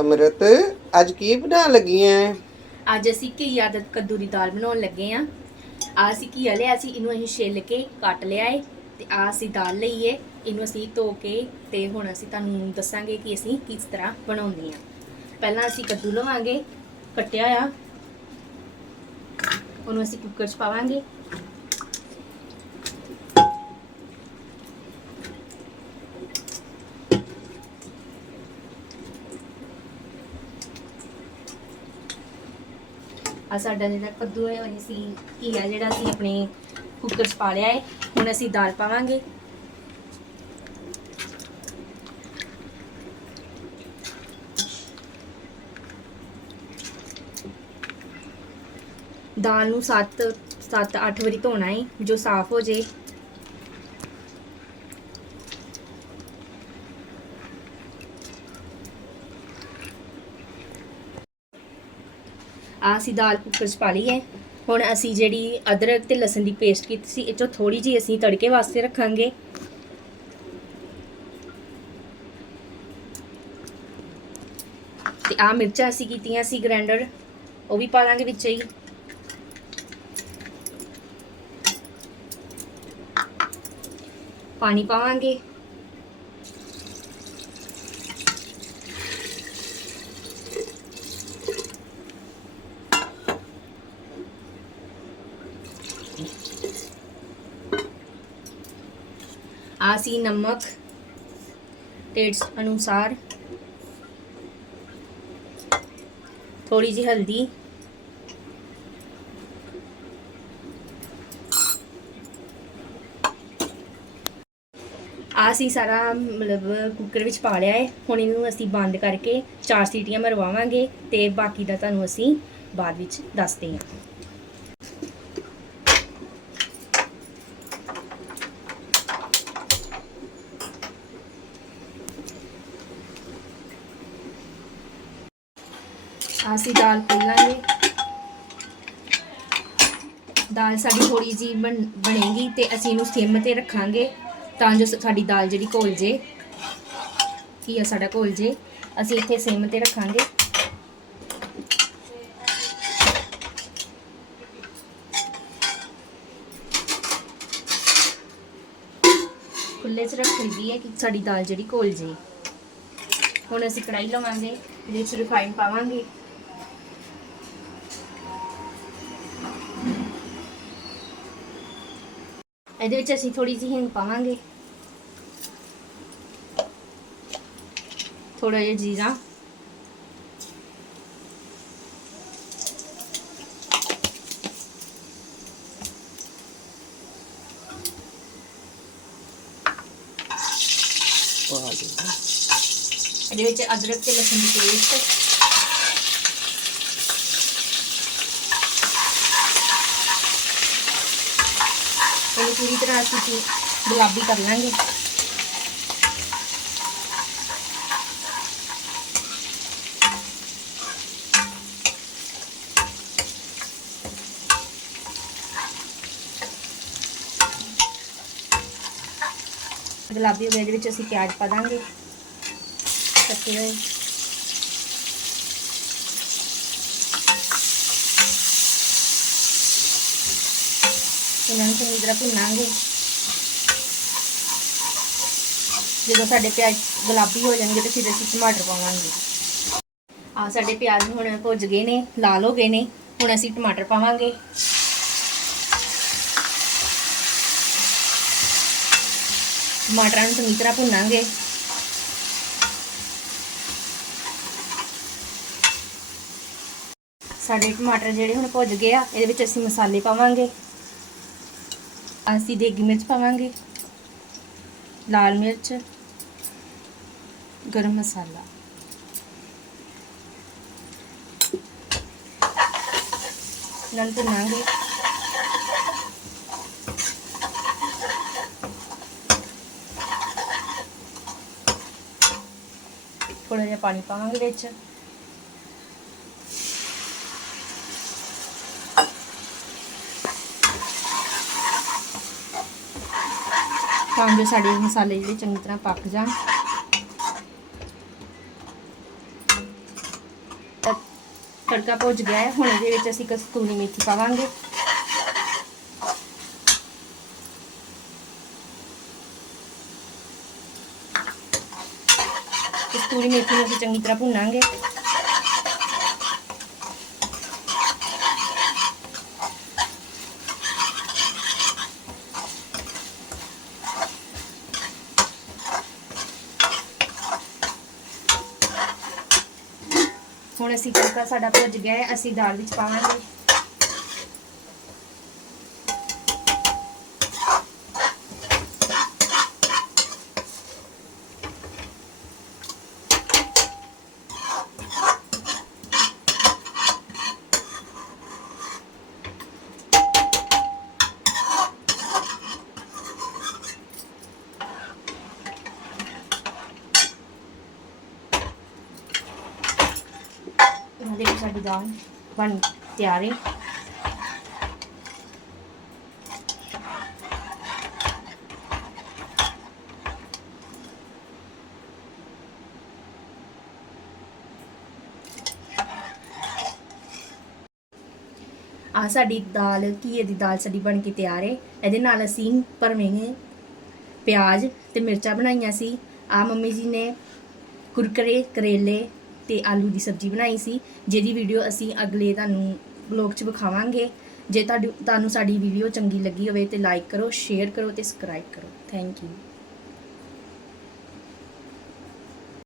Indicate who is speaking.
Speaker 1: ਅਮਰਤ, ਅੱਜ ਕੀ ਬਣਾ ਲੱਗੀਆਂ
Speaker 2: ਅੱਜ ਅਸੀਂ ਘੀਆ ਦਾ ਕੱਦੂ ਦੀ ਦਾਲ ਬਣਾਉਣ ਲੱਗੇ ਆ। ਆ ਅਸੀਂ ਘੀਆ ਲਿਆ ਸੀ ਇਹਨੂੰ ਅਸੀਂ ਛਿੱਲ ਕੇ ਕੱਟ ਲਿਆ ਏ, ਤੇ ਆ ਅਸੀਂ ਦਾਲ ਲਈ ਏ। ਇਹਨੂੰ ਅਸੀਂ ਧੋ ਕੇ, ਤੇ ਹੁਣ ਅਸੀਂ ਤੁਹਾਨੂੰ ਦੱਸਾਂਗੇ ਕਿ ਅਸੀਂ ਕਿਸ ਤਰ੍ਹਾਂ ਬਣਾਉਂਦੇ ਆ। ਪਹਿਲਾਂ ਅਸੀਂ ਕੱਦੂ ਲਵਾਂਗੇ, ਕੱਟਿਆ ਆ। ਉਹਨੂੰ ਅਸੀਂ ਕੁੱਕਰ 'ਚ ਪਾਵਾਂਗੇ। ਆ ਸਾਡਾ ਜਿਹੜਾ ਕੱਦੂ ਹੈ, ਉਹ ਅਸੀਂ ਘੀਆ ਜਿਹੜਾ ਅਸੀਂ ਆਪਣੇ ਕੁੱਕਰ 'ਚ ਪਾ ਲਿਆ ਹੈ। ਹੁਣ ਅਸੀਂ ਦਾਲ ਪਾਵਾਂਗੇ। ਦਾਲ ਨੂੰ 7 7 8 ਵਾਰੀ ਧੋਣਾ ਹੈ, ਜੋ ਸਾਫ਼ ਹੋ ਜੇ ਆ ਅਸੀਂ ਦਾਲ ਕੁੱਕਰ 'ਚ ਪਾ ਲਈ ਹੈ। ਹੁਣ ਅਸੀਂ ਜਿਹੜੀ ਅਦਰਕ ਤੇ ਲਸਣ ਦੀ ਪੇਸਟ ਕੀਤੀ ਸੀ, ਇਹ ਚੋਂ ਥੋੜੀ ਜੀ ਅਸੀਂ ਤੜਕੇ ਵਾਸਤੇ ਰੱਖਾਂਗੇ। ਤੇ ਆ ਮਿਰਚਾਂ ਅਸੀਂ ਕੀਤੀਆਂ ਸੀ ਗ੍ਰੈਂਡਰ, ਉਹ ਵੀ ਪਾ ਦਾਂਗੇ ਵਿੱਚ ਹੀ। ਪਾਣੀ ਪਾਵਾਂਗੇ। ਆ ਸੀ ਨਮਕ ਟੇਸਟ ਅਨੁਸਾਰ। ਥੋੜੀ ਜਿਹੀ ਹਲਦੀ। ਆ ਸੀ ਸਾਰਾ ਮਤਲਬ ਕੁੱਕਰ ਵਿੱਚ ਪਾ ਲਿਆ ਹੈ ਹੁਣ ਇਹਨੂੰ ਅਸੀਂ ਬੰਦ ਕਰਕੇ ਚਾਰ ਸੀਟੀਆਂ ਮਰਵਾਵਾਂਗੇ ਤੇ ਬਾਕੀ ਦਾ ਤੁਹਾਨੂੰ ਅਸੀਂ ਬਾਅਦ ਵਿੱਚ ਦੱਸਦੇ ਹਾਂ ਅਸੀਂ ਦਾਲ ਖੋਲਾਂਗੇ ਦਾਲ ਸਾਡੀ ਥੋੜੀ ਜੀ ਬਣ, ਬਣੇਗੀ ਤੇ ਅਸੀਂ ਇਹਨੂੰ ਸਿਮ ਤੇ ਰੱਖਾਂਗੇ ਤਾਂ ਜੋ ਸਾਡੀ ਦਾਲ ਜਿਹੜੀ ਘੋਲ ਜੇ। ਕੀ ਆ ਸਾਡਾ ਘੋਲ ਜੇ? ਅਸੀਂ ਇੱਥੇ ਸਿਮ ਤੇ ਰੱਖਾਂਗੇ। ਖੁੱਲੇ 'ਚ ਰੱਖ ਲਈ ਹੈ ਕਿ ਸਾਡੀ ਦਾਲ ਜਿਹੜੀ ਘੋਲ ਜੇ। ਹੁਣ ਅਸੀਂ ਕੜਾਈ ਲਵਾਂਗੇ ਜਿਹਦੇ 'ਚ ਰਿਫਾਈਨ ਪਾਵਾਂਗੇ। ਇਹਦੇ ਵਿੱਚ ਅਸੀਂ ਥੋੜੀ ਜਿਹੀ ਹਿੰਗ ਪਾਵਾਂਗੇ। ਥੋੜਾ ਜਿਹਾ ਜੀਰਾ। ਇਹਦੇ ਵਿੱਚ ਅਦਰਕ ਤੇ ਲਸਣ ਦੀ ਪੇਸਟ। ਇਹਨੂੰ ਪੂਰੀ ਤਰ੍ਹਾਂ ਅਸੀਂ ਗੁਲਾਬੀ ਕਰ ਲਾਂਗੇ ਗੁਲਾਬੀ ਹੋ ਗਿਆ ਇਹਦੇ ਵਿੱਚ ਅਸੀਂ ਪਿਆਜ਼ ਪਾ ਦਾਂਗੇ ਕੱਟੇ ਹੋਏ ਇਹਨਾਂ ਨੂੰ ਚੰਗੀ ਤਰ੍ਹਾਂ ਭੁੰਨਾਂਗੇ ਜਦੋਂ ਸਾਡੇ ਪਿਆਜ਼ ਗੁਲਾਬੀ ਹੋ ਜਾਣਗੇ ਤੇ ਫਿਰ ਅਸੀਂ ਟਮਾਟਰ ਪਾਵਾਂਗੇ। ਆ ਸਾਡੇ ਪਿਆਜ਼ ਹੁਣ ਭੁੱਜ ਗਏ ਨੇ, ਲਾਲ ਹੋ ਗਏ ਨੇ, ਹੁਣ ਅਸੀਂ ਟਮਾਟਰ ਪਾਵਾਂਗੇ। ਟਮਾਟਰਾਂ ਨੂੰ ਚੰਗੀ ਤਰ੍ਹਾਂ ਭੁੰਨਾਂਗੇ। ਸਾਡੇ ਟਮਾਟਰ ਜਿਹੜੇ ਹੁਣ ਭੁੱਜ ਗਏ ਆ, ਇਹਦੇ ਵਿੱਚ ਅਸੀਂ ਮਸਾਲੇ ਪਾਵਾਂਗੇ। ਅਸੀਂ ਦੇਗੀ ਮਿਰਚ ਪਾਵਾਂਗੇ। ਲਾਲ ਮਿਰਚ, ਗਰਮ ਮਸਾਲਾ। ਨਾਲ ਭੁੰਨਾਂਗੇ। ਥੋੜਾ ਜਿਹਾ ਪਾਣੀ ਪਾਵਾਂਗੇ ਵਿੱਚ। ਤਾਂ ਜੋ ਸਾਡੇ ਮਸਾਲੇ ਜਿਹੜੇ ਚੰਗੀ ਤਰ੍ਹਾਂ ਪੱਕ ਜਾਣ। ਤੜਕਾ ਭੁੱਜ ਗਿਆ ਹੈ। ਹੁਣ ਇਹਦੇ ਵਿੱਚ ਅਸੀਂ ਕਸਤੂਰੀ ਮੇਥੀ ਪਾਵਾਂਗੇ। ਕਸਤੂਰੀ ਮੇਥੀ ਨੂੰ ਅਸੀਂ ਚੰਗੀ ਤਰ੍ਹਾਂ ਭੁੰਨਾਂਗੇ। ਹੁਣ ਅਸੀਂ ਤੜਕਾ ਸਾਡਾ ਭੁੱਜ ਗਿਆ ਹੈ ਅਸੀਂ ਦਾਲ ਵਿੱਚ ਪਾਵਾਂਗੇ। ਉਹਦੇ ਸਾਡੀ ਦਾਲ ਬਣ ਤਿਆਰ ਹੈ ਆ ਸਾਡੀ ਦਾਲ, ਘੀਏ ਦੀ ਦਾਲ ਸਾਡੀ ਬਣ ਕੇ ਤਿਆਰ ਹੈ ਇਹਦੇ ਨਾਲ ਅਸੀਂ ਭਰਵੇਂ ਪਿਆਜ਼ ਤੇ ਮਿਰਚਾਂ ਬਣਾਈਆਂ ਸੀ। ਆ ਮੰਮੀ ਜੀ ਨੇ ਕੁਰਕਰੇ, ਕਰੇਲੇ ਤੇ ਆਲੂ ਦੀ ਸਬਜ਼ੀ ਬਣਾਈ ਸੀ ਜਿਹਦੀ ਵੀਡੀਓ ਅਸੀਂ ਅਗਲੇ ਤੁਹਾਨੂੰ ਬਲੌਗ 'ਚ ਵਿਖਾਵਾਂਗੇ। ਜੇ ਤੁਹਾਡੀ ਤੁਹਾਨੂੰ ਸਾਡੀ ਵੀਡੀਓ ਚੰਗੀ ਲੱਗੀ ਹੋਵੇ ਤੇ ਲਾਈਕ ਕਰੋ ਸ਼ੇਅਰ ਕਰੋ ਤੇ ਸਬਸਕ੍ਰਾਈਬ ਕਰੋ। Thank you